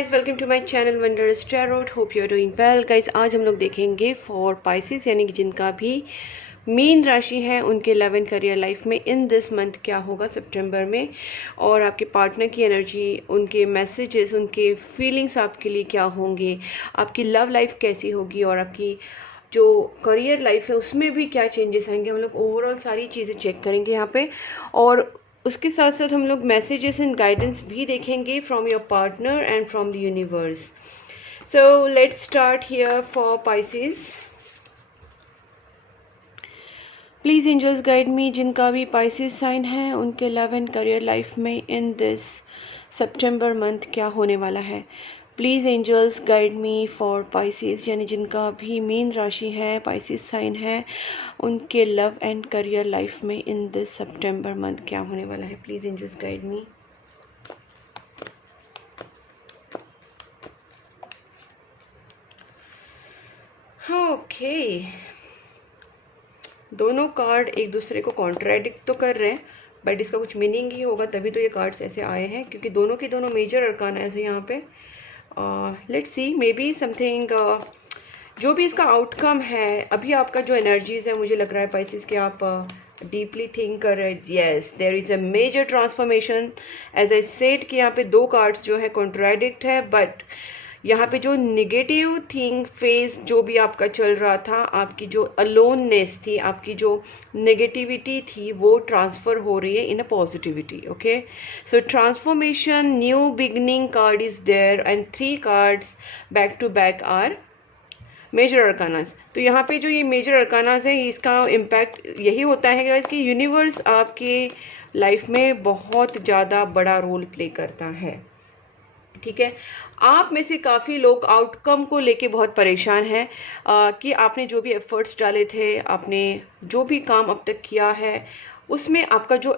Guys, welcome to my channel wondrous tarot. Hope you are doing well. Guys, आज हम लोग देखेंगे for Pisces, यानी कि जिनका भी मीन राशि है उनके लव एंड करियर लाइफ में इन दिस मंथ क्या होगा सितंबर में, और आपके पार्टनर की एनर्जी, उनके मैसेजेस, उनके फीलिंग्स आपके लिए क्या होंगे, आपकी लव लाइफ कैसी होगी, और आपकी जो करियर लाइफ है उसमें भी क्या चेंजेस आएंगे। हम लोग ओवरऑल सारी चीज़ें चेक करेंगे यहाँ पे, और उसके साथ साथ हम लोग मैसेजेस एंड गाइडेंस भी देखेंगे from your partner and from the universe. So let's start here for Pisces. Please angels guide me, जिनका भी पाइसेस साइन है उनके लव एंड करियर लाइफ में इन दिस सितंबर मंथ क्या होने वाला है। Please angels guide me for Pisces, यानी जिनका भी मीन राशि है, पाइसेस साइन है, उनके लव एंड करियर लाइफ में इन दिस सितंबर मंथ क्या होने वाला है। Please angels guide me. Okay, दोनों कार्ड एक दूसरे को कॉन्ट्राडिक्ट तो कर रहे हैं, बट इसका कुछ मीनिंग ही होगा, तभी तो ये कार्ड्स ऐसे आए हैं, क्योंकि दोनों के दोनों मेजर अरकान ऐसे यहाँ पे। Let's see, may be something, जो भी इसका आउटकम है, अभी आपका जो एनर्जीज है, मुझे लग रहा है पाइसेस कि आप डीपली थिंक कर रहे हैं। Yes, there is a major transformation. As I said कि यहाँ पे दो कार्ड्स जो है कॉन्ट्राडिक्ट है, बट यहाँ पे जो निगेटिव थिंग फेज जो भी आपका चल रहा था, आपकी जो अलोननेस थी, आपकी जो नेगेटिविटी थी, वो ट्रांसफर हो रही है in a positivity. Okay, so transformation, new beginning card is there, and 3 cards back to back are major arcanas. तो यहाँ पे जो ये मेजर अरकानास है, इसका इम्पैक्ट यही होता है कि इसकी यूनिवर्स आपके लाइफ में बहुत ज़्यादा बड़ा रोल प्ले करता है। ठीक है, आप में से काफ़ी लोग आउटकम को लेके बहुत परेशान हैं कि आपने जो भी एफर्ट्स डाले थे, आपने जो भी काम अब तक किया है, उसमें आपका जो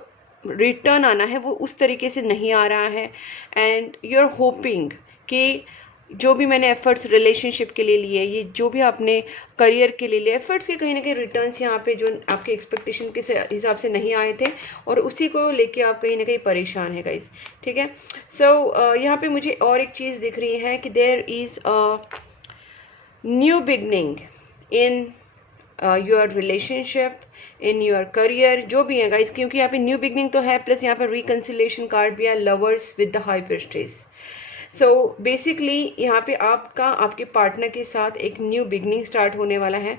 रिटर्न आना है वो उस तरीके से नहीं आ रहा है। एंड यू आर होपिंग कि जो भी मैंने एफर्ट्स रिलेशनशिप के लिए लिए, ये जो भी आपने करियर के लिए लिए, एफर्ट्स के कहीं ना कहीं रिटर्न्स यहाँ पे जो आपके एक्सपेक्टेशन के हिसाब से नहीं आए थे, और उसी को लेके आप कहीं ना कहीं परेशान है गाइस। ठीक है, सो यहाँ पे मुझे और एक चीज़ दिख रही है कि there is a new beginning in your relationship, in your career, जो भी है गाइस, क्योंकि यहाँ पे न्यू बिगनिंग तो है, प्लस यहाँ पे रिकन्सिलेशन कार्ड भी है, lovers with the high priestess. So basically यहाँ पे आपका आपके पार्टनर के साथ एक न्यू बिगनिंग स्टार्ट होने वाला है।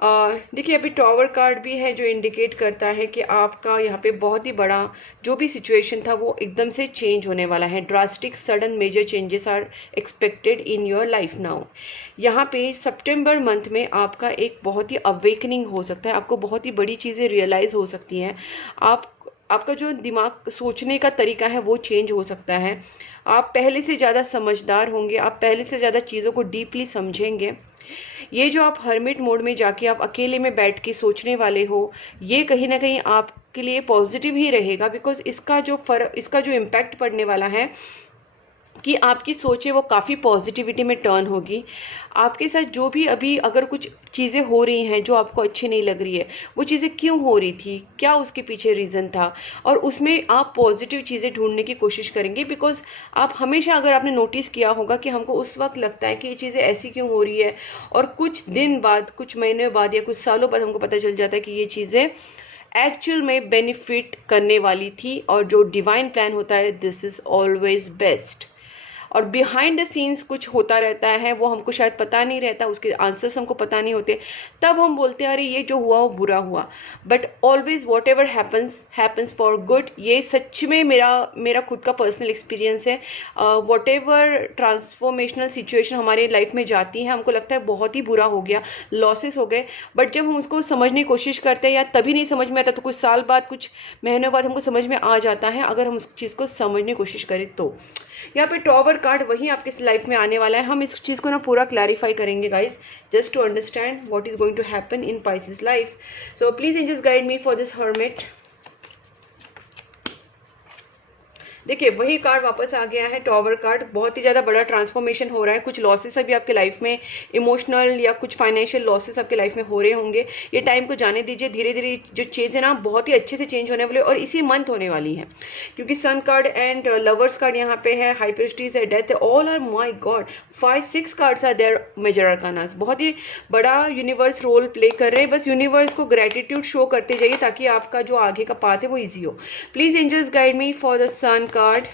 देखिए, अभी टॉवर कार्ड भी है जो इंडिकेट करता है कि आपका यहाँ पे बहुत ही बड़ा जो भी सिचुएशन था वो एकदम से चेंज होने वाला है। Drastic sudden major changes are expected in your life now. यहाँ पे सितंबर मंथ में आपका एक बहुत ही अवेकनिंग हो सकता है, आपको बहुत ही बड़ी चीज़ें रियलाइज़ हो सकती हैं। आपका जो दिमाग सोचने का तरीका है वो चेंज हो सकता है। आप पहले से ज़्यादा समझदार होंगे, आप पहले से ज़्यादा चीज़ों को डीपली समझेंगे। ये जो आप हर्मिट मोड में जाके आप अकेले में बैठ के सोचने वाले हो, ये कहीं ना कहीं आपके लिए पॉजिटिव ही रहेगा, बिकॉज इसका जो इम्पैक्ट पड़ने वाला है कि आपकी सोच है वो काफ़ी पॉजिटिविटी में टर्न होगी। आपके साथ जो भी अभी अगर कुछ चीज़ें हो रही हैं जो आपको अच्छी नहीं लग रही है, वो चीज़ें क्यों हो रही थी, क्या उसके पीछे रीज़न था, और उसमें आप पॉजिटिव चीज़ें ढूंढने की कोशिश करेंगे। बिकॉज आप हमेशा, अगर आपने नोटिस किया होगा कि हमको उस वक्त लगता है कि ये चीज़ें ऐसी क्यों हो रही है, और कुछ दिन बाद, कुछ महीने बाद या कुछ सालों बाद हमको पता चल जाता है कि ये चीज़ें एक्चुअल में बेनिफिट करने वाली थी, और जो डिवाइन प्लान होता है, दिस इज़ ऑलवेज बेस्ट। और बिहाइंड द सीन्स कुछ होता रहता है, वो हमको शायद पता नहीं रहता, उसके आंसर्स हमको पता नहीं होते, तब हम बोलते हैं अरे ये जो हुआ वो बुरा हुआ। But always what ever happens for good. ये सच में मेरा खुद का पर्सनल एक्सपीरियंस है। वॉट एवर ट्रांसफॉर्मेशनल सिचुएशन हमारे लाइफ में जाती है, हमको लगता है बहुत ही बुरा हो गया, लॉसेस हो गए, बट जब हम उसको समझने की कोशिश करते हैं, या तभी नहीं समझ में आता, तो कुछ साल बाद, कुछ महीनों बाद हमको समझ में आ जाता है, अगर हम उस चीज़ को समझने की कोशिश करें तो। यहाँ पे टॉवर कार्ड वही आपके लाइफ में आने वाला है। हम इस चीज़ को ना पूरा क्लैरिफाई करेंगे guys, just to understand what is going to happen in Pisces life. So please angels guide me for this hermit. देखिए वही कार्ड वापस आ गया है, टॉवर कार्ड। बहुत ही ज़्यादा बड़ा ट्रांसफॉर्मेशन हो रहा है, कुछ लॉसेस अभी आपके लाइफ में इमोशनल या कुछ फाइनेंशियल लॉसेस आपके लाइफ में हो रहे होंगे। ये टाइम को जाने दीजिए, धीरे धीरे जो चीज़ें ना बहुत ही अच्छे से चेंज होने वाली और इसी मंथ होने वाली है, क्योंकि sun card and lovers card यहाँ पे है, हाई प्रिस्टीज है, डेथ है, all are my god 5-6 cards are there major arcanas. बहुत ही बड़ा यूनिवर्स रोल प्ले कर रहे हैं। बस यूनिवर्स को ग्रेटिट्यूड शो करते जाइए ताकि आपका जो आगे का पाथ है वो ईजी हो। Please angels guide me for the sun card,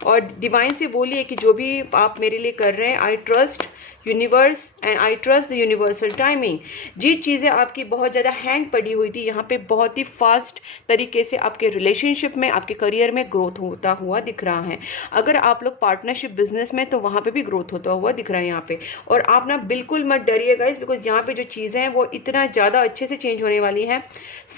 और डिवाइन से बोलिए कि जो भी आप मेरे लिए कर रहे हैं, I trust universe and I trust the universal timing. जी चीज़ें आपकी बहुत ज़्यादा हैंग पड़ी हुई थी, यहाँ पे बहुत ही फास्ट तरीके से आपके रिलेशनशिप में, आपके करियर में ग्रोथ होता हुआ दिख रहा है। अगर आप लोग पार्टनरशिप बिजनेस में, तो वहाँ पे भी ग्रोथ होता हुआ दिख रहा है यहाँ पे। और आप ना बिल्कुल मत डरिए गाइस, बिकॉज यहाँ पे जो चीज़ें हैं वो इतना ज़्यादा अच्छे से चेंज होने वाली हैं।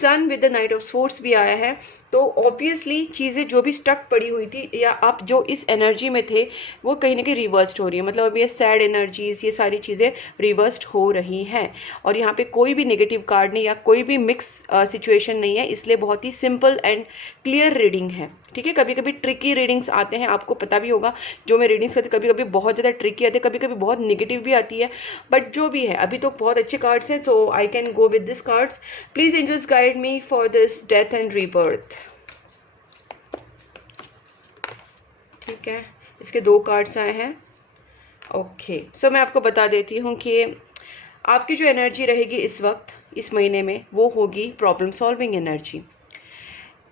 सन with the night of swords भी आया है, तो ऑब्वियसली चीज़ें जो भी स्टक पड़ी हुई थी या आप जो इस एनर्जी में थे वो कहीं ना कहीं रिवर्स्ड हो रही है। मतलब अब ये सैड एनर्जीज, ये सारी चीज़ें रिवर्स्ड हो रही हैं। और यहाँ पे कोई भी नेगेटिव कार्ड नहीं या कोई भी मिक्स सिचुएशन नहीं है, इसलिए बहुत ही सिंपल एंड क्लियर रीडिंग है। ठीक है, कभी कभी ट्रिकी रीडिंग्स आते हैं, आपको पता भी होगा। जो मैं रीडिंग्स करती कभी कभी बहुत ज़्यादा ट्रिकी आते हैं, कभी कभी बहुत नेगेटिव भी आती है, बट जो भी है अभी तो बहुत अच्छे कार्ड्स हैं, तो I can go with this cards. Please angels guide me for this death and rebirth. ठीक है, इसके 2 कार्ड्स आए हैं। ओके, सो मैं आपको बता देती हूँ कि आपकी जो एनर्जी रहेगी इस वक्त, इस महीने में, वो होगी प्रॉब्लम सॉल्विंग एनर्जी।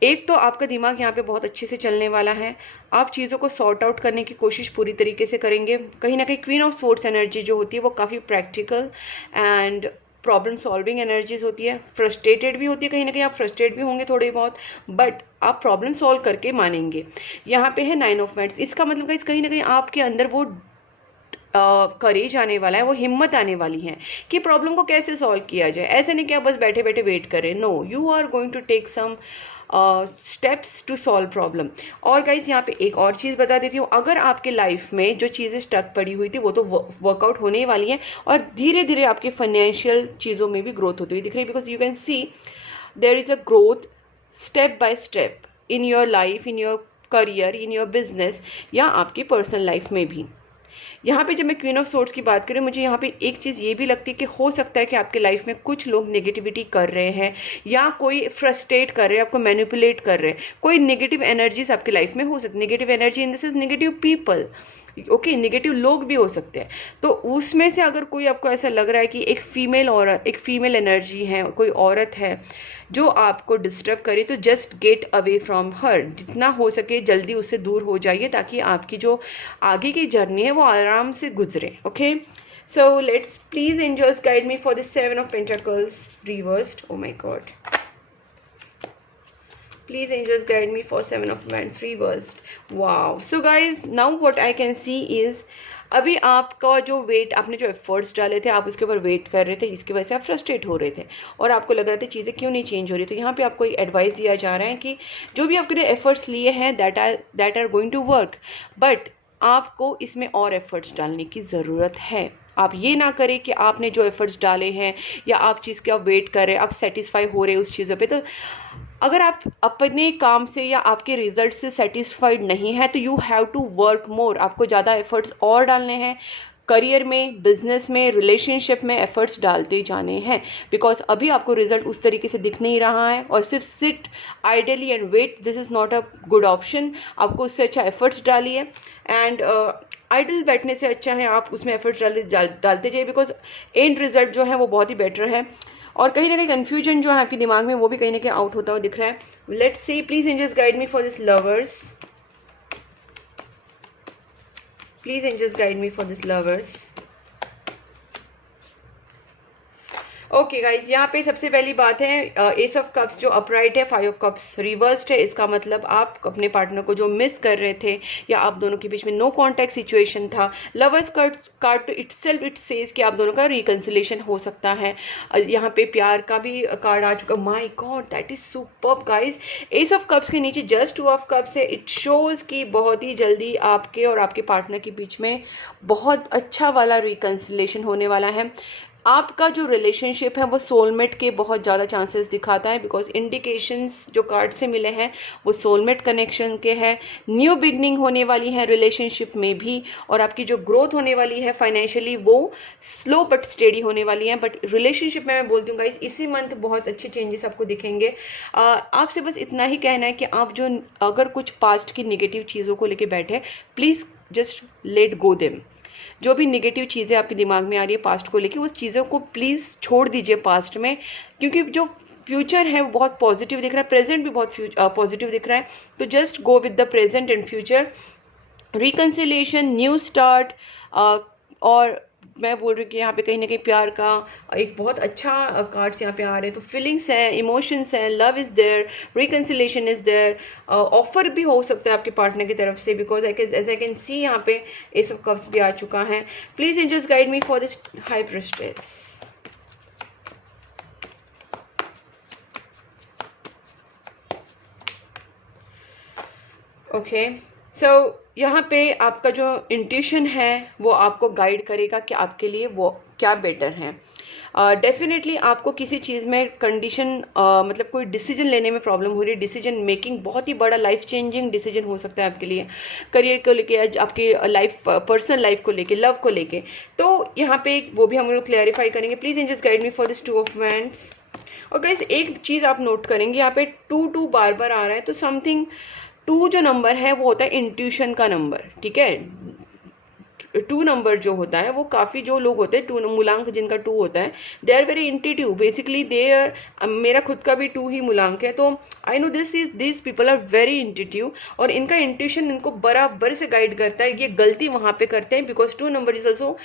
एक तो आपका दिमाग यहाँ पे बहुत अच्छे से चलने वाला है, आप चीज़ों को सॉर्ट आउट करने की कोशिश पूरी तरीके से करेंगे। कहीं ना कहीं क्वीन ऑफ सोर्ड्स एनर्जी जो होती है वो काफ़ी practical and problem solving energies होती है। फ्रस्ट्रेटेड भी होती है, कहीं ना कहीं आप फ्रस्ट्रेट भी होंगे थोड़े बहुत, बट आप प्रॉब्लम सॉल्व करके मानेंगे। यहाँ पे है 9 ऑफ वांड्स, इसका मतलब गाइस कहीं ना कहीं आपके अंदर वो करेज आने वाला है, वो हिम्मत आने वाली है कि प्रॉब्लम को कैसे सॉल्व किया जाए। ऐसे नहीं कि आप बस बैठे बैठे वेट करें, no, you are going to take some steps to solve problem. और गाइज यहाँ पे एक और चीज़ बता देती हूँ, अगर आपके लाइफ में जो चीज़ें स्टक पड़ी हुई थी वो तो वर्कआउट होने वाली हैं, और धीरे धीरे आपके फाइनेंशियल चीज़ों में भी ग्रोथ होती हुई दिख रही है, because you can see there is a growth step by step in your life, in your career, in your business, या आपकी पर्सनल लाइफ में भी। यहाँ पे जब मैं क्वीन ऑफ सोर्ड्स की बात करूँ, मुझे यहाँ पे एक चीज़ ये भी लगती है कि हो सकता है कि आपके लाइफ में कुछ लोग नेगेटिविटी कर रहे हैं, या कोई फ्रस्ट्रेट कर रहे हैं, आपको मैनिपुलेट कर रहे हैं। कोई नेगेटिव एनर्जीज आपकी लाइफ में हो सकती है। Negative energy in this is negative people, okay, negative लोग भी हो सकते हैं। तो उसमें से अगर कोई आपको ऐसा लग रहा है कि एक फीमेल औरत, एक फीमेल एनर्जी है, कोई औरत है जो आपको डिस्टर्ब करे, तो just get away from her. जितना हो सके जल्दी उससे दूर हो जाइए, ताकि आपकी जो आगे की जर्नी है वो आराम से गुजरे। Okay, so let's please angels guide me for this 7 of pentacles reversed. Oh my god, please angels guide me for 7 of wands reversed. Wow, so guys, now what I can see is अभी आपका जो wait, आपने जो efforts डाले थे, आप उसके ऊपर वेट कर रहे थे, इसकी वजह से आप फ्रस्ट्रेट हो रहे थे और आपको लग रहा था चीज़ें क्यों नहीं चेंज हो रही। तो यहाँ पे आपको एडवाइस दिया जा रहा है कि जो भी आपने एफर्ट्स लिए हैं that are going to work, but आपको इसमें और एफर्ट्स डालने की ज़रूरत है। आप ये ना करें कि आपने जो एफर्ट्स डाले हैं या आप चीज़ के आप वेट कर रहे हैं, आप सेटिस्फाई हो रहे हैं उस चीज़ों पे, तो अगर आप अपने काम से या आपके रिजल्ट से सेटिस्फाइड नहीं है तो you have to work more. आपको ज़्यादा एफर्ट्स और डालने हैं, करियर में, बिजनेस में, रिलेशनशिप में एफर्ट्स डालते जाने हैं, बिकॉज अभी आपको रिजल्ट उस तरीके से दिख नहीं रहा है। और सिर्फ sit idly and wait, this is not a good option. आपको उससे अच्छा एफर्ट्स डालिए, एंड आइडल बैठने से अच्छा है आप उसमें एफर्ट्स डालते जाइए, बिकॉज एंड रिजल्ट जो है वो बहुत ही बेटर है। और कहीं ना कहीं कन्फ्यूजन जो है आपके दिमाग में वो भी कहीं ना कहीं आउट होता हुआ दिख रहा है। Let's see, please angels guide me for this lovers, please angels guide me for this lovers. Okay guys, यहाँ पे सबसे पहली बात है एस ऑफ कप्स जो अपराइट है, 5 ऑफ कप्स रिवर्स्ड है। इसका मतलब आप अपने पार्टनर को जो मिस कर रहे थे या आप दोनों के बीच में नो कॉन्टैक्ट सिचुएशन था, lovers card to itself it says कि आप दोनों का रिकंसिलेशन हो सकता है। यहाँ पे प्यार का भी कार्ड आ चुका। My God, that is superb guys. S of cups के नीचे जस्ट 2 ऑफ कप्स है। इट शोज कि बहुत ही जल्दी आपके और आपके पार्टनर के बीच में बहुत अच्छा वाला रिकंसिलेशन होने वाला है। आपका जो रिलेशनशिप है वो सोलमेट के बहुत ज़्यादा चांसेस दिखाता है, बिकॉज इंडिकेशंस जो कार्ड से मिले हैं वो सोलमेट कनेक्शन के हैं। न्यू बिगनिंग होने वाली है रिलेशनशिप में भी, और आपकी जो ग्रोथ होने वाली है फाइनेंशियली वो स्लो बट स्टेडी होने वाली है। बट रिलेशनशिप में मैं बोलती हूँ गाइस इसी मंथ बहुत अच्छे चेंजेस आपको दिखेंगे। आपसे बस इतना ही कहना है कि आप जो अगर कुछ पास्ट की निगेटिव चीज़ों को लेके बैठे, please just let go them. जो भी निगेटिव चीज़ें आपके दिमाग में आ रही है पास्ट को लेके, उस चीज़ों को प्लीज़ छोड़ दीजिए पास्ट में, क्योंकि जो फ्यूचर है वो बहुत पॉजिटिव दिख रहा है, प्रेजेंट भी बहुत पॉजिटिव दिख रहा है। तो just go with the present and future, reconciliation, new start. और मैं बोल रही हूँ कि यहाँ पे कहीं ना कहीं प्यार का एक बहुत अच्छा कार्ड्स यहाँ पे आ रहे हैं। तो फीलिंग्स हैं, इमोशंस हैं, love is there, reconciliation is there, offer भी हो सकता है आपके पार्टनर की तरफ से, because as I can see यहाँ पे एस ऑफ कप्स भी आ चुका है। Please angels guide me for this high priestess. Okay, so यहाँ पे आपका जो इंट्यूशन है वो आपको गाइड करेगा कि आपके लिए वो क्या बेटर है। डेफिनेटली आपको किसी चीज़ में कंडीशन मतलब कोई डिसीजन लेने में प्रॉब्लम हो रही है, डिसीजन मेकिंग बहुत ही बड़ा लाइफ चेंजिंग डिसीजन हो सकता है आपके लिए, करियर को लेके, आपके लाइफ पर्सनल लाइफ को लेके, लव को लेके। तो यहाँ पे वो भी हम लोग क्लैरिफाई करेंगे। Please just guide me for this two of wands. और गाइस एक चीज़ आप नोट करेंगे यहाँ पे 2 बार बार आ रहा है, तो समथिंग 2 जो नंबर है वो होता है इंट्यूशन का नंबर, ठीक है। 2 नंबर जो होता है वो काफ़ी जो लोग होते हैं 2 मूलांक जिनका 2 होता है, they are very intuitive basically, they are, मेरा खुद का भी 2 ही मूलांक है, तो I know this people are very intuitive, और इनका इंट्यूशन इनको बराबर से गाइड करता है। ये गलती वहाँ पे करते हैं बिकॉज 2 नंबर इज ऑल्सो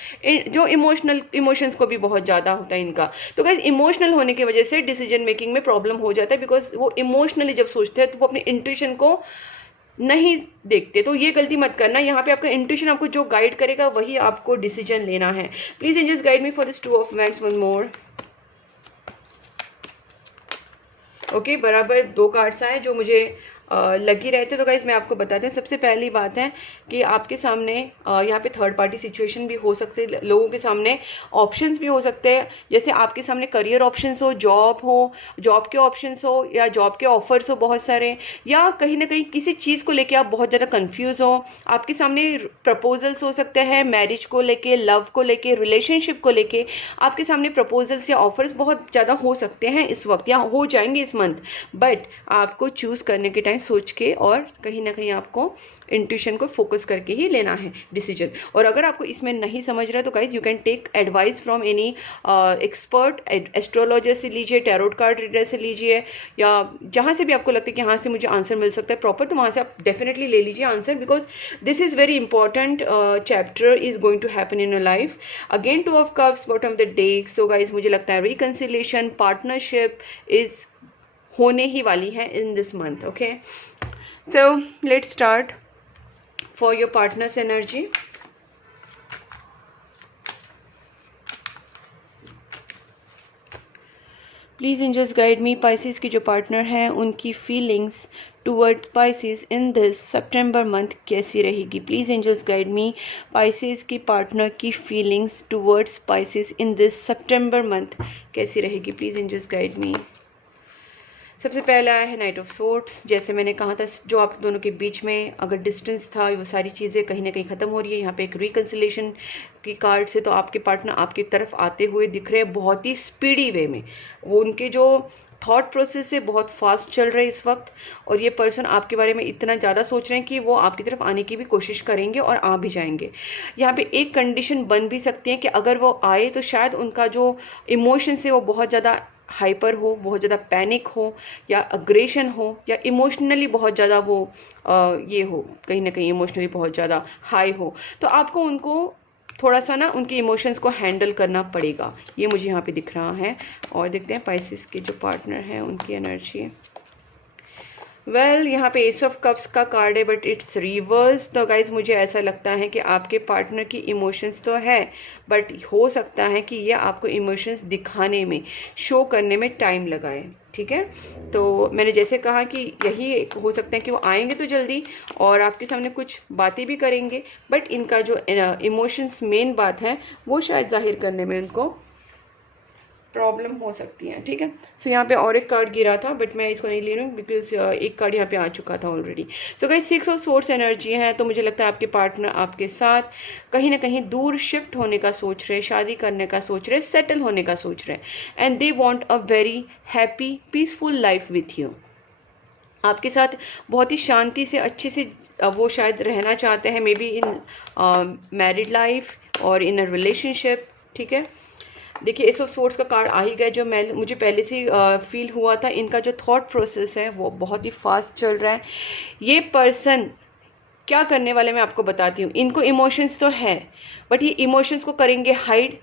जो इमोशंस को भी बहुत ज़्यादा होता है इनका। तो गाइस इमोशनल होने की वजह से डिसीजन मेकिंग में प्रॉब्लम हो जाता है, बिकॉज वो इमोशनली जब सोचते हैं तो वो अपने इंट्यूशन को नहीं देखते। तो ये गलती मत करना, यहाँ पे आपका इंट्यूशन आपको जो गाइड करेगा वही आपको डिसीजन लेना है। Please angels guide me for this 2 of wands one more. Okay, बराबर 2 कार्ड्स आए जो मुझे लगी रहते। तो गाइज मैं आपको बताती हूँ, सबसे पहली बात है कि आपके सामने यहाँ पे थर्ड पार्टी सिचुएशन भी हो सकते हैं, लोगों के सामने ऑप्शंस भी हो सकते हैं, जैसे आपके सामने करियर ऑप्शंस हो, जॉब के ऑप्शंस हो, या जॉब के ऑफर्स हो बहुत सारे, या कहीं ना कहीं किसी चीज़ को लेके आप बहुत ज़्यादा कंफ्यूज हो। आपके सामने प्रपोजल्स हो सकते हैं मैरिज को लेके, लव को लेके, रिलेशनशिप को लेके, आपके सामने प्रपोजल्स या ऑफर्स बहुत ज़्यादा हो सकते हैं इस वक्त या हो जाएंगे इस मंथ। बट आपको चूज़ करने के टाइम सोच के और कहीं ना कहीं आपको इंट्यूशन को फोकस करके ही लेना है डिसीजन। और अगर आपको इसमें नहीं समझ रहा है तो guys you can take advice from any expert, astrologer से लीजिए, टैरोट कार्ड रीडर से लीजिए, या जहाँ से भी आपको लगता है कि यहाँ से मुझे आंसर मिल सकता है प्रॉपर, तो वहाँ से आप डेफिनेटली ले लीजिए answer, because this is very important chapter is going to happen in your life. Again 2 of cups, bottom of the deck. So guys मुझे लगता है रिकन्सिलेशन, पार्टनरशिप इज होने ही वाली है in this month. Okay, so let's start for your partners energy. Please angels guide me, Pisces की जो partner हैं उनकी feelings towards Pisces in this सितंबर मंथ कैसी रहेगी। Please angels guide me, Pisces की पार्टनर की feelings towards Pisces in this सितंबर मंथ कैसी रहेगी। Please angels guide me. सबसे पहला आया है नाइट ऑफ सोर्ड्स। जैसे मैंने कहा था, जो आप दोनों के बीच में अगर डिस्टेंस था वो सारी चीज़ें कहीं ना कहीं ख़त्म हो रही है। यहाँ पे एक रिकन्सिलेशन की कार्ड से तो आपके पार्टनर आपकी तरफ आते हुए दिख रहे हैं बहुत ही स्पीडी वे में। वो उनके जो थॉट प्रोसेस है बहुत फास्ट चल रहे हैं इस वक्त, और ये पर्सन आपके बारे में इतना ज़्यादा सोच रहे हैं कि वो आपकी तरफ आने की भी कोशिश करेंगे और आ भी जाएंगे। यहाँ पे एक कंडीशन बन भी सकती है कि अगर वो आए तो शायद उनका जो इमोशंस है वो बहुत ज़्यादा हाइपर हो, बहुत ज़्यादा पैनिक हो, या अग्रेशन हो, या इमोशनली बहुत ज़्यादा वो ये हो, कहीं ना कहीं इमोशनली बहुत ज़्यादा हाई हो। तो आपको उनको थोड़ा सा ना उनके इमोशंस को हैंडल करना पड़ेगा, ये मुझे यहाँ पे दिख रहा है। और देखते हैं पाइसेस के जो पार्टनर हैं उनकी एनर्जी। वेल यहाँ पे एस ऑफ कप्स का कार्ड है बट इट्स रिवर्स। तो गाइज मुझे ऐसा लगता है कि आपके पार्टनर की इमोशंस तो है, बट हो सकता है कि ये आपको इमोशंस दिखाने में, शो करने में टाइम लगाए। ठीक है, तो मैंने जैसे कहा कि यही हो सकता है कि वो आएंगे तो जल्दी और आपके सामने कुछ बातें भी करेंगे, बट इनका जो इमोशंस मेन बात है वो शायद जाहिर करने में उनको प्रॉब्लम हो सकती है, ठीक है। सो यहाँ पे और एक कार्ड गिरा था, बट मैं इसको नहीं ले रही हूँ बिकॉज एक कार्ड यहाँ पे आ चुका था already. So guys 6 of source energy है, तो मुझे लगता है आपके पार्टनर आपके साथ कहीं ना कहीं दूर शिफ्ट होने का सोच रहे, शादी करने का सोच रहे, सेटल होने का सोच रहे, and they want a very happy peaceful life with you. आपके साथ बहुत ही शांति से अच्छे से वो शायद रहना चाहते हैं, may be in married life और इन अ रिलेशनशिप, ठीक है। देखिए एस ऑफ सोर्ड्स का कार्ड आ ही गया, जो मुझे पहले से फील हुआ था। इनका जो थॉट प्रोसेस है वो बहुत ही फास्ट चल रहा है। ये पर्सन क्या करने वाले मैं आपको बताती हूँ। इनको इमोशंस तो है, बट ये इमोशंस को करेंगे हाइड,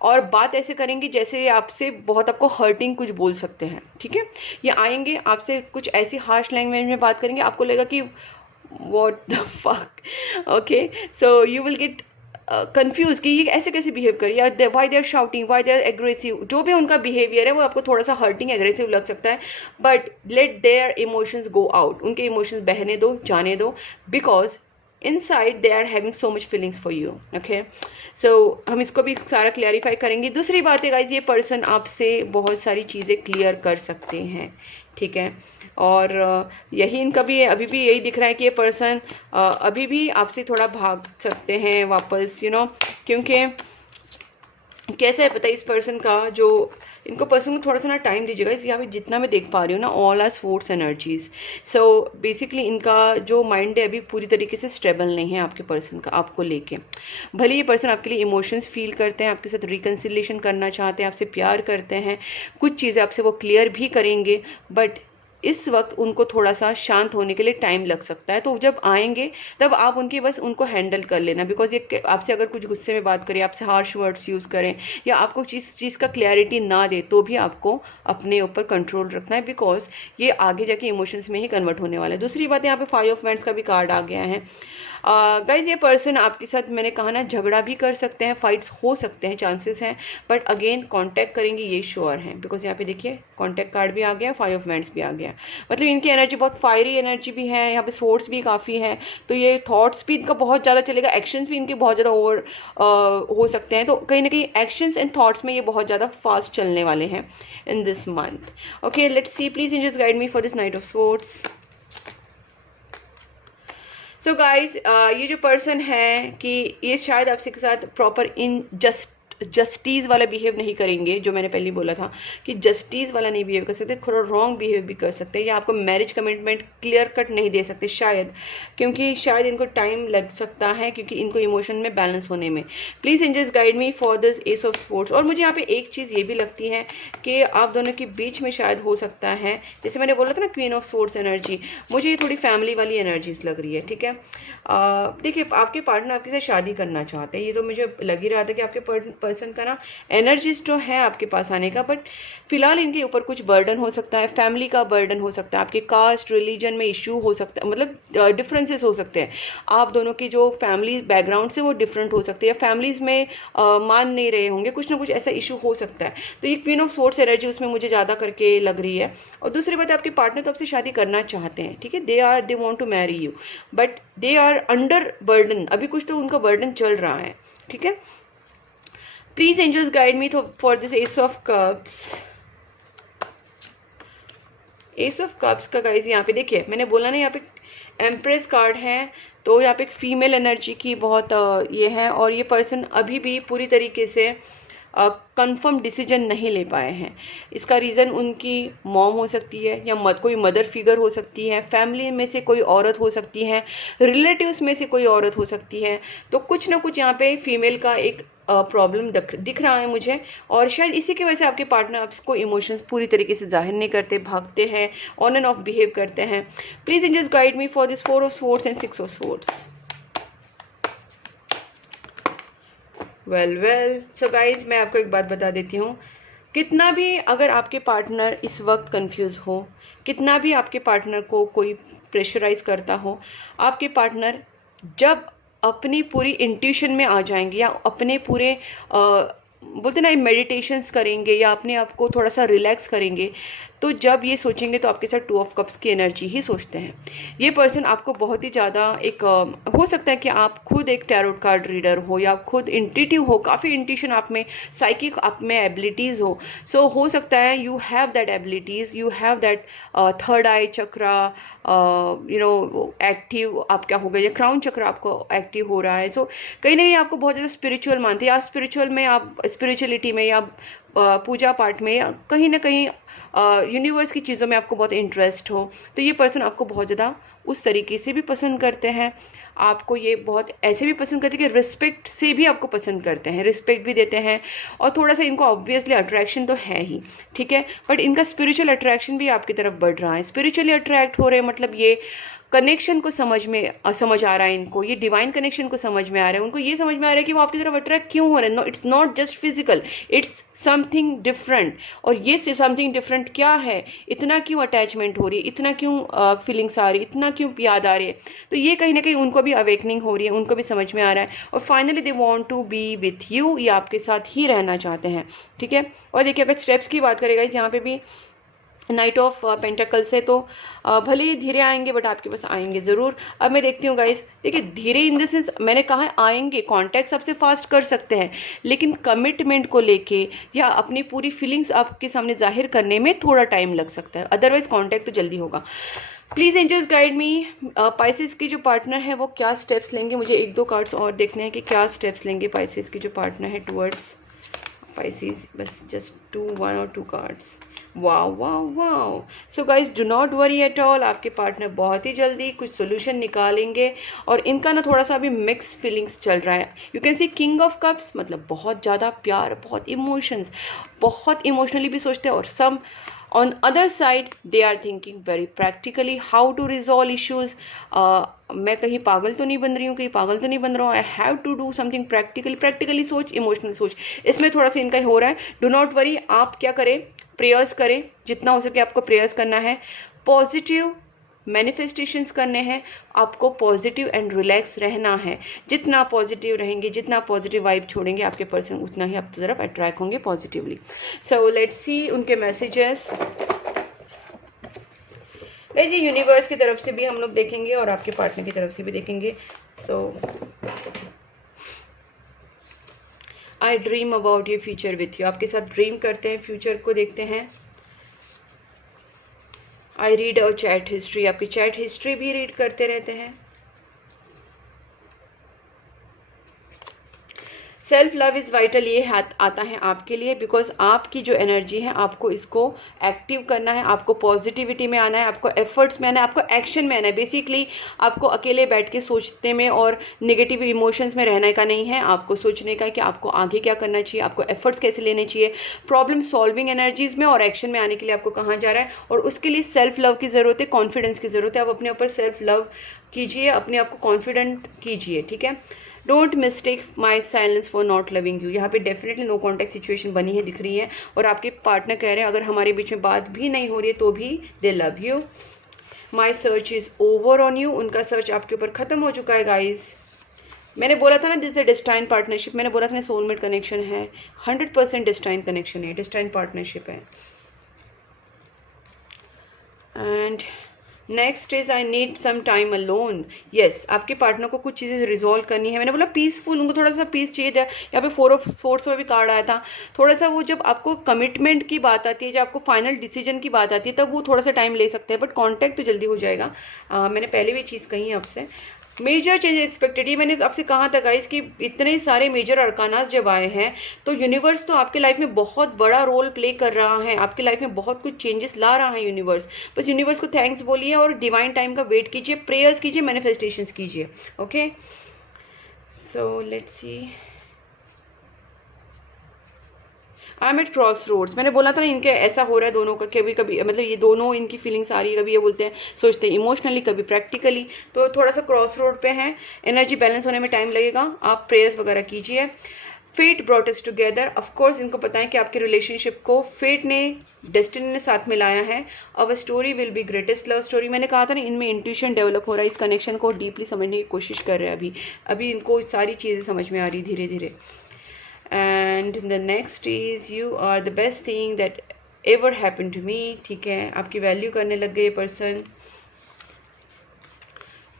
और बात ऐसे करेंगे जैसे ये आपसे बहुत आपको हर्टिंग कुछ बोल सकते हैं, ठीक है। ये आएंगे आपसे कुछ ऐसी हार्श लैंग्वेज में बात करेंगे, आपको लगेगा कि what the fuck, okay. So you will get confuse कि ये ऐसे कैसे बिहेव कर, या why they are shouting, why they are aggressive, जो भी उनका बिहेवियर है वो आपको थोड़ा सा हर्टिंग एग्रेसिव लग सकता है, but let their emotions go out. उनके इमोशंस बहने दो, जाने दो, because inside they are having so much feelings for you, okay. So हम इसको भी सारा क्लियरिफाई करेंगे। दूसरी बात है गाइज, ये पर्सन आपसे बहुत सारी चीज़ें क्लियर कर सकते हैं, ठीक है। और यही इनका भी अभी भी यही दिख रहा है कि ये पर्सन अभी भी आपसे थोड़ा भाग सकते हैं वापस, यू नो, क्योंकि कैसा है पता है इस पर्सन का, जो इनको पर्सन को थोड़ा सा ना टाइम दीजिएगा। इस यहाँ पे जितना मैं देख पा रही हूँ ना, all are force energies. So basically इनका जो माइंड है अभी पूरी तरीके से स्टेबल नहीं है आपके पर्सन का, आपको लेके। भले ये पर्सन आपके लिए इमोशंस फील करते हैं, आपके साथ रिकन्सिलेशन करना चाहते हैं, आपसे प्यार करते हैं, कुछ चीज़ें आपसे वो क्लियर भी करेंगे, बट इस वक्त उनको थोड़ा सा शांत होने के लिए टाइम लग सकता है। तो जब आएंगे तब आप उनकी बस उनको हैंडल कर लेना, बिकॉज ये आपसे अगर कुछ गुस्से में बात करें, आपसे हार्श वर्ड्स यूज़ करें, या आपको चीज़ का क्लैरिटी ना दे, तो भी आपको अपने ऊपर कंट्रोल रखना है, बिकॉज ये आगे जाके इमोशंस में ही कन्वर्ट होने वाला है। दूसरी बात, यहाँ पे 5 ऑफ वांड्स का भी कार्ड आ गया है। गाइज ये पर्सन आपके साथ, मैंने कहा ना, झगड़ा भी कर सकते हैं, फाइट्स हो सकते हैं, चांसेस हैं, बट अगेन कांटेक्ट करेंगे ये श्योर है, बिकॉज यहाँ पे देखिए कांटेक्ट कार्ड भी आ गया, 5 ऑफ वांड्स भी आ गया। मतलब इनकी एनर्जी बहुत फायरी एनर्जी भी है, यहाँ पे सोर्स भी काफ़ी है, तो ये थॉट्स भी इनका बहुत ज़्यादा चलेगा, एक्शंस भी इनके बहुत ज़्यादा ओवर हो सकते हैं। तो कहीं ना कहीं एक्शंस एंड थॉट्स में ये बहुत ज़्यादा फास्ट चलने वाले हैं in this month. Okay, let's see, please angels guide me for this knight of swords. So guys ये जो पर्सन है कि ये शायद आपसे के साथ प्रॉपर जस्टिस वाला बिहेव नहीं करेंगे, जो मैंने पहले बोला था कि जस्टिस वाला नहीं बिहेव कर सकते, थोड़ा रॉन्ग बिहेव भी कर सकते हैं, या आपको मैरिज कमिटमेंट क्लियर कट नहीं दे सकते शायद, क्योंकि शायद इनको टाइम लग सकता है, क्योंकि इनको इमोशन में बैलेंस होने में। Please angels guide me for this ace of sports. और मुझे यहाँ पे एक चीज़ ये भी लगती है कि आप दोनों के बीच में शायद हो सकता है, जैसे मैंने बोला था ना क्वीन ऑफ सोर्ड्स एनर्जी, मुझे ये थोड़ी फैमिली वाली एनर्जीज लग रही है, ठीक है। देखिए आपके पार्टनर आपके साथ शादी करना चाहते हैं, ये तो मुझे लग ही रहा था कि आपके पर्सन का ना एनर्जीज तो है आपके पास आने का, बट फिलहाल इनके ऊपर कुछ बर्डन हो सकता है, फैमिली का बर्डन हो सकता है, आपके कास्ट रिलीजन में इशू हो सकता है, मतलब डिफरेंसेस हो सकते हैं, आप दोनों की जो फैमिली बैकग्राउंड से वो डिफरेंट हो सकते हैं, या फैमिलीज में मान नहीं रहे होंगे, कुछ ना कुछ ऐसा इशू हो सकता है। तो ये क्वीन ऑफ सोर्ड्स एनर्जी उसमें मुझे ज़्यादा करके लग रही है। और दूसरी बात, आपके पार्टनर तो आपसे शादी करना चाहते हैं, ठीक है, they want to marry you, but they are under burden, अभी कुछ तो उनका बर्डन चल रहा है, ठीक है। Please angels guide me for this ace of cups. Ace of cups का गाइज यहाँ पे देखिए, मैंने बोला ना यहाँ पे एम्प्रेस कार्ड है, तो यहाँ पे एक फीमेल एनर्जी की बहुत ये है, और ये पर्सन अभी भी पूरी तरीके से कंफर्म डिसीजन नहीं ले पाए हैं। इसका रीज़न उनकी मॉम हो सकती है, या कोई मदर फिगर हो सकती है, फैमिली में से कोई औरत हो सकती है, रिलेटिव्स में से कोई औरत हो सकती है। तो कुछ ना कुछ यहाँ पे फीमेल का एक प्रॉब्लम दिख रहा है मुझे, और शायद इसी की वजह से आपके पार्टनर आपको इमोशंस पूरी तरीके से जाहिर नहीं करते, भागते हैं, ऑन एंड ऑफ बिहेव करते हैं। Please angels guide me for this 4 of swords and 6 of swords. Well so guys, मैं आपको एक बात बता देती हूँ, कितना भी अगर आपके पार्टनर इस वक्त कंफ्यूज हो, कितना भी आपके पार्टनर को कोई प्रेशराइज करता हो, आपके पार्टनर जब अपनी पूरी इंट्यूशन में आ जाएंगे, या अपने पूरे बोलते ना मेडिटेशंस करेंगे, या अपने आप को थोड़ा सा रिलैक्स करेंगे, तो जब ये सोचेंगे तो आपके साथ 2 ऑफ कप्स की एनर्जी ही सोचते हैं। ये पर्सन आपको बहुत ही ज़्यादा एक हो सकता है कि आप खुद एक टैरोट कार्ड रीडर हो या खुद इंट्यूटिव हो, काफ़ी इंट्यूशन आप में, साइकिक आप में एबिलिटीज़ हो। सो हो सकता है you have that abilities, you have that third I chakra active आपका हो गया, या क्राउन चक्र आपको एक्टिव हो रहा है। सो कहीं ना कहीं आपको बहुत ज़्यादा स्पिरिचुअल मानते हैं, या स्पिरिचुअल में आप स्पिरिचुअलिटी में या पूजा पाठ में या कहीं ना कहीं यूनिवर्स की चीज़ों में आपको बहुत इंटरेस्ट हो, तो ये पर्सन आपको बहुत ज़्यादा उस तरीके से भी पसंद करते हैं। आपको ये बहुत ऐसे भी पसंद करते हैं कि रिस्पेक्ट से भी आपको पसंद करते हैं, रिस्पेक्ट भी देते हैं, और थोड़ा सा इनको ऑब्वियसली अट्रैक्शन तो है ही, ठीक है, बट इनका स्पिरिचुअल अट्रैक्शन भी आपकी तरफ बढ़ रहा है। स्पिरिचुअली अट्रैक्ट हो रहे हैं मतलब ये कनेक्शन को समझ आ रहा है इनको, ये डिवाइन कनेक्शन को समझ में आ रहा है, उनको ये समझ में आ रहा है कि वो आपकी तरफ अट्रैक्ट क्यों हो रहे हैं। No, it's not just physical, it's something different. और ये समथिंग डिफरेंट क्या है, इतना क्यों अटैचमेंट हो रही है, इतना क्यों फीलिंग्स आ रही है, इतना क्यों याद आ रही है, तो ये कहीं ना कहीं उनको भी अवेकनिंग हो रही है, उनको भी समझ में आ रहा है, और finally they want to be with you, ये आपके साथ ही रहना चाहते हैं, ठीक है। और देखिए अगर स्टेप्स की बात करेगा यहाँ पे भी नाइट ऑफ पेंटाकल से, तो भले ही धीरे आएंगे बट आपके पास आएंगे ज़रूर। अब मैं देखती हूँ गाइस, देखिए धीरे इन द सेंस मैंने कहा है आएंगे, कांटेक्ट सबसे फास्ट कर सकते हैं, लेकिन कमिटमेंट को लेके या अपनी पूरी फीलिंग्स आपके सामने जाहिर करने में थोड़ा टाइम लग सकता है, अदरवाइज कांटेक्ट तो जल्दी होगा। Please angels guide me, Pisces की जो पार्टनर है वो क्या स्टेप्स लेंगे, मुझे 1-2 कार्ड्स और देखने हैं कि क्या स्टेप्स लेंगे पाइसेस की जो पार्टनर है टुवर्ड्स पाइसेस। बस जस्ट 1 और 2 cards. Wow wow wow. So guys do not worry at all, आपके पार्टनर बहुत ही जल्दी कुछ सोल्यूशन निकालेंगे, और इनका ना थोड़ा सा अभी मिक्स फीलिंग्स चल रहा है। You can C king of cups, मतलब बहुत ज़्यादा प्यार, बहुत इमोशंस, बहुत इमोशनली भी सोचते हैं, और सम on other side they are thinking very practically how to resolve issues। मैं कहीं पागल तो नहीं बन रही हूँ, कहीं पागल तो नहीं बन रहा हूँ, I have to do something practically सोच, इमोशनल सोच, इसमें थोड़ा सा इनका हो रहा है। डू नॉट वरी, आप क्या करें, प्रेयर्स करें, जितना हो सके आपको प्रेयर्स करना है, पॉजिटिव मैनिफेस्टेशंस करने हैं, आपको पॉजिटिव एंड रिलैक्स रहना है। जितना पॉजिटिव रहेंगे, जितना पॉजिटिव वाइब छोड़ेंगे, आपके पर्सन उतना ही आपकी तरफ अट्रैक्ट होंगे पॉजिटिवली। सो लेट्स सी उनके मैसेजेस। जी यूनिवर्स की तरफ से भी हम लोग देखेंगे और आपके पार्टनर की तरफ से भी देखेंगे। So I dream about your future with you, आपके साथ ड्रीम करते हैं, फ्यूचर को देखते हैं। I read our chat history, आपकी चैट हिस्ट्री भी रीड करते रहते हैं। सेल्फ लव इज़ वाइटल, ये आता है आपके लिए, बिकॉज आपकी जो एनर्जी है आपको इसको एक्टिव करना है, आपको पॉजिटिविटी में आना है, आपको एफर्ट्स में आना है, आपको एक्शन में आना है। बेसिकली आपको अकेले बैठ के सोचने में और नेगेटिव इमोशंस में रहने का नहीं है, आपको सोचने का है कि आपको आगे क्या करना चाहिए, आपको एफर्ट्स कैसे लेने चाहिए, प्रॉब्लम सॉल्विंग एनर्जीज में और एक्शन में आने के लिए आपको कहाँ जा रहा है, और उसके लिए सेल्फ लव की ज़रूरत है, कॉन्फिडेंस की ज़रूरत है। आप अपने ऊपर सेल्फ लव कीजिए, अपने आप को कॉन्फिडेंट कीजिए, ठीक है। Don't mistake my silence for not loving you, यहाँ पे डेफिनेटली नो कॉन्टैक्ट सिचुएशन बनी है, दिख रही है, और आपके पार्टनर कह रहे हैं अगर हमारे बीच में बात भी नहीं हो रही है तो भी दे love you. My search is over on you, उनका सर्च आपके ऊपर खत्म हो चुका है गाइज। मैंने बोला था ना दिस इज डेस्टाइन पार्टनरशिप, मैंने बोला था ना सोलमेट कनेक्शन है, 100% डेस्टाइन कनेक्शन है, डेस्टाइन पार्टनरशिप है। And next is I need some time alone. Yes, आपके पार्टनर को कुछ चीज़ें रिजॉल्व करनी है। मैंने बोला पीसफुल, उनको थोड़ा सा पीस चाहिए था। यहाँ पे 4 ऑफ सोर्ड्स में भी कार्ड आया था, थोड़ा सा वो जब आपको कमिटमेंट की बात आती है, जब आपको फाइनल डिसीजन की बात आती है, तब वो थोड़ा सा टाइम ले सकते हैं, बट कॉन्टैक्ट तो जल्दी हो जाएगा। मैंने पहले भी चीज़ कही है आपसे, मेजर चेंज एक्सपेक्टेड। ये मैंने आपसे कहा था गाइस कि इतने सारे मेजर अरकानास जब आए हैं तो यूनिवर्स तो आपके लाइफ में बहुत बड़ा रोल प्ले कर रहा है, आपके लाइफ में बहुत कुछ चेंजेस ला रहा है यूनिवर्स। बस यूनिवर्स को थैंक्स बोलिए और डिवाइन टाइम का वेट कीजिए, प्रेयर्स कीजिए, मैनिफेस्टेशंस कीजिए। Okay, so let's see. I am at cross roads, मैंने बोला था ना इनके ऐसा हो रहा है दोनों का, कभी कभी मतलब ये दोनों इनकी फीलिंग्स आ रही है, कभी ये बोलते हैं सोचते हैं इमोशनली, कभी प्रैक्टिकली, तो थोड़ा सा क्रॉस रोड पे हैं। एनर्जी बैलेंस होने में टाइम लगेगा, आप प्रेयर्स वगैरह कीजिए। Fate brought us together, of course इनको पता है कि आपकी रिलेशनशिप को फेट ने, डेस्टिनी ने साथ में लाया है। Our story will be greatest love story, मैंने कहा था ना इनमें इंट्यूशन डेवलप हो रहा है, इस कनेक्शन को डीपली समझने की कोशिश कर रहे हैं अभी इनको सारी चीज़ें समझ में आ रही धीरे धीरे। And the next is you are the best thing that ever happen to me, ठीक है, आपकी वैल्यू करने लग गए person.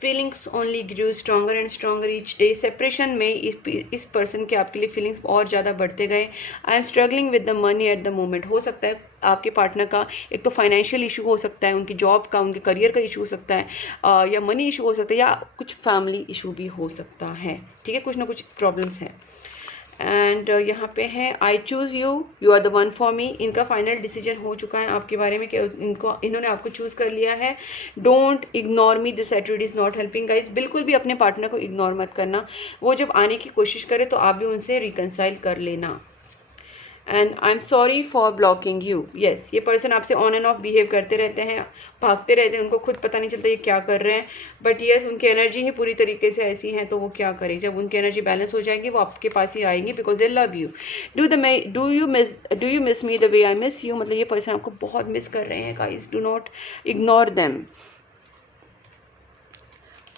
Feelings only grew stronger and stronger each day, separation में इस पर्सन के आपके लिए फीलिंग्स और ज़्यादा बढ़ते गए। I am struggling with the money at the moment, हो सकता है आपके पार्टनर का एक तो फाइनेंशियल इशू हो सकता है, उनकी जॉब का, उनके करियर का इशू हो सकता है, या मनी इशू हो सकता है, या कुछ फैमिली इशू भी हो सकता है, ठीक है, कुछ ना कुछ प्रॉब्लम्स हैं। एंड यहाँ पे है I choose you, you are the one for me, इनका फाइनल डिसीजन हो चुका है आपके बारे में कि इन्होंने आपको चूज़ कर लिया है। Don't ignore me, this attitude is not helping guys, बिल्कुल भी अपने पार्टनर को इग्नोर मत करना, वो जब आने की कोशिश करे तो आप भी उनसे रिकनसाइल कर लेना। And I am sorry for blocking you, yes, ये पर्सन आपसे ऑन एंड ऑफ बिहेव करते रहते हैं, भागते रहते हैं, उनको खुद पता नहीं चलता ये क्या कर रहे हैं, बट येस उनकी एनर्जी ही पूरी तरीके से ऐसी है, तो वो क्या करें, जब उनकी एनर्जी बैलेंस हो जाएगी वो आपके पास ही आएंगी, because they love you. Do you miss me the way I miss you, मतलब ये पर्सन आपको बहुत मिस कर रहे हैं guys, do not ignore them.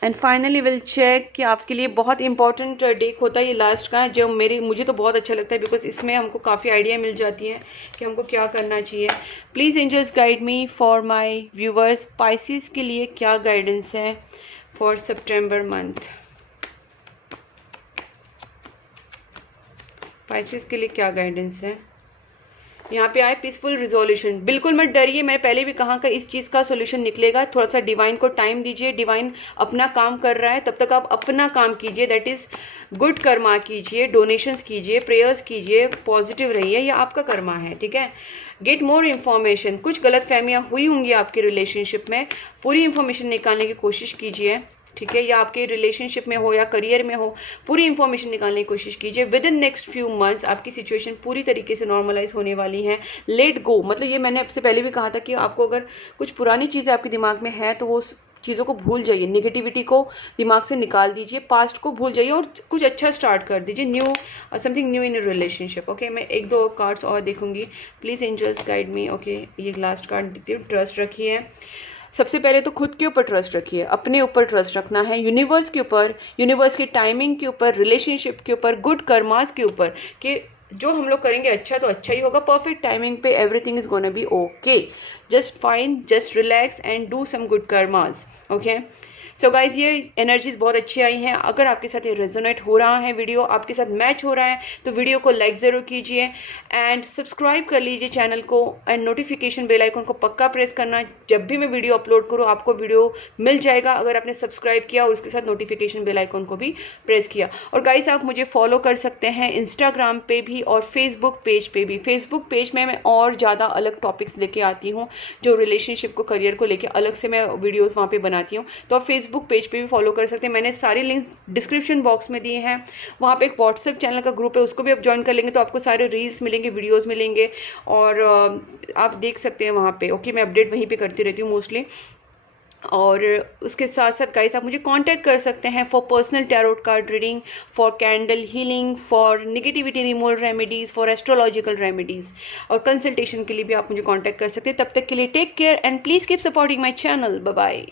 And finally will check कि आपके लिए बहुत इंपॉर्टेंट डेक होता है ये लास्ट का, जो मुझे तो बहुत अच्छा लगता है, बिकॉज इसमें हमको काफ़ी आइडिया मिल जाती है कि हमको क्या करना चाहिए। Please angels guide me for my viewers, Pisces के लिए क्या गाइडेंस है फॉर सितंबर मंथ, स्पाइसेस के लिए क्या गाइडेंस है। यहाँ पे आए पीसफुल रिजोल्यूशन, बिल्कुल मत डरिए, मैंने पहले भी कहा कि इस चीज़ का सॉल्यूशन निकलेगा, थोड़ा सा डिवाइन को टाइम दीजिए, डिवाइन अपना काम कर रहा है, तब तक आप अपना काम कीजिए, दैट इज़ गुड कर्मा कीजिए, डोनेशंस कीजिए, प्रेयर्स कीजिए, पॉजिटिव रहिए, ये आपका कर्मा है, ठीक है। गेट मोर इन्फॉर्मेशन, कुछ गलत फहमियाँ हुई होंगी आपके रिलेशनशिप में, पूरी इन्फॉर्मेशन निकालने की कोशिश कीजिए, ठीक है, या आपके रिलेशनशिप में हो या करियर में हो, पूरी इंफॉर्मेशन निकालने की कोशिश कीजिए। With in next few months आपकी सिचुएशन पूरी तरीके से नॉर्मलाइज होने वाली है। लेट गो, मतलब ये मैंने आपसे पहले भी कहा था कि आपको अगर कुछ पुरानी चीज़ें आपके दिमाग में है तो वो चीज़ों को भूल जाइए, निगेटिविटी को दिमाग से निकाल दीजिए, पास्ट को भूल जाइए और कुछ अच्छा स्टार्ट कर दीजिए, new something new in relationship. Okay, मैं एक दो कार्ड्स और देखूंगी, please angels guide me. Okay, ये लास्ट कार्ड देती हूँ, ट्रस्ट रखिए। सबसे पहले तो खुद के ऊपर ट्रस्ट रखिए, अपने ऊपर ट्रस्ट रखना है, यूनिवर्स के ऊपर, यूनिवर्स की टाइमिंग के ऊपर, रिलेशनशिप के ऊपर, गुड कर्मास के ऊपर, कि जो हम लोग करेंगे अच्छा तो अच्छा ही होगा, परफेक्ट टाइमिंग पे everything is gonna be okay, just fine, just relax and do some good karmas. Okay, so guys ये एनर्जीज बहुत अच्छी आई हैं। अगर आपके साथ ये रेजोनेट हो रहा है, वीडियो आपके साथ मैच हो रहा है, तो वीडियो को लाइक ज़रूर कीजिए एंड सब्सक्राइब कर लीजिए चैनल को, एंड नोटिफिकेशन बेल आइकन को पक्का प्रेस करना, जब भी मैं वीडियो अपलोड करूँ आपको वीडियो मिल जाएगा, अगर आपने सब्सक्राइब किया और उसके साथ नोटिफिकेशन बेल आइकन को भी प्रेस किया। और गाइज आप मुझे फॉलो कर सकते हैं इंस्टाग्राम पे भी और फेसबुक पेज पे भी। फेसबुक पेज में मैं और ज़्यादा अलग टॉपिक्स लेके आती हूँ, जो रिलेशनशिप को, करियर को लेके अलग से मैं वीडियोज़ वहाँ पर बनाती हूँ, तो आप फेसबुक पेज पे भी फॉलो कर सकते हैं। मैंने सारे लिंक्स डिस्क्रिप्शन बॉक्स में दिए हैं। वहाँ पे एक व्हाट्सएप चैनल का ग्रुप है, उसको भी आप ज्वाइन कर लेंगे तो आपको सारे रील्स मिलेंगे, वीडियोस मिलेंगे, और आप देख सकते हैं वहाँ पे। ओके, मैं अपडेट वहीं पे करती रहती हूँ मोस्टली। और उसके साथ साथ गाइस आप मुझे कांटेक्ट कर सकते हैं for personal tarot card reading, for candle healing, for negativity removal remedies, for astrological remedies, और कंसल्टेशन के लिए भी आप मुझे कांटेक्ट कर सकते हैं। तब तक के लिए take care and please keep supporting my channel. Bye bye.